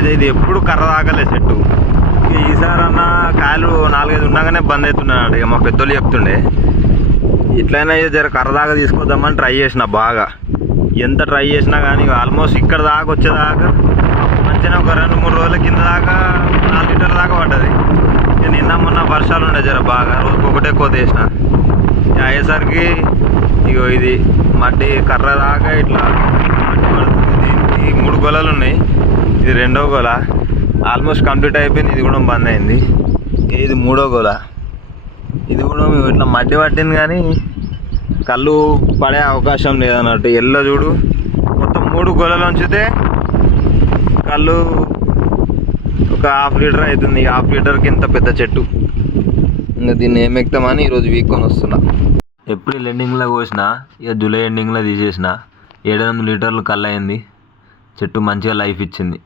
అయితే ఇది ఎప్పుడు కర్ర తాగలే చెట్టు. ఈసారి అన్న కాయలు 4-5 ఉండగానే బంద్ అవుతున్నాడు. ఇక మా పెద్దోళ్ళు చెప్తుండే ఇట్లయినా జర కర్ర దాకా తీసుకొద్దామని ట్రై చేసిన. బాగా ఎంత ట్రై చేసినా కానీ ఆల్మోస్ట్ ఇక్కడ దాకా వచ్చేదాకా మంచిగా ఒక 2-3 రోజుల కింద దాకా 4 లీటర్ల దాకా పడ్డది. నిన్న మొన్న వర్షాలు ఉండే జర బాగా, రోజుకి ఒకటే కోత వేసిన. అయ్యేసరికి ఇగో ఇది మట్టి కర్ర దాకా ఇట్లా మట్టి పడుతుంది. దీనికి 3 గొలలు ఉన్నాయి, ఇది 2వ గొల. ఆల్మోస్ట్ కంప్లీట్ అయిపోయింది, ఇది కూడా బంద్ అయింది. ఇది 3వ గొల. ఇది కూడా ఇట్లా మట్టి పట్టింది కానీ కళ్ళు పడే అవకాశం లేదన్నట్టు. ఎల్లో చూడు మొత్తం 3 గొలలు ఉంచితే కళ్ళు ఒక 1/2 లీటర్ అవుతుంది. 1/2 లీటర్కి ఇంత పెద్ద చెట్టు. ఇంకా దీన్ని ఏం ఎక్కుతామని ఈరోజు వీక్కొని వస్తున్నా. ఏప్రిల్ ఎండింగ్లో కోసిన, ఇక జూలై ఎండింగ్లో తీసేసిన. 700 లీటర్లు కళ్ళు అయింది. చెట్టు మంచిగా లైఫ్ ఇచ్చింది.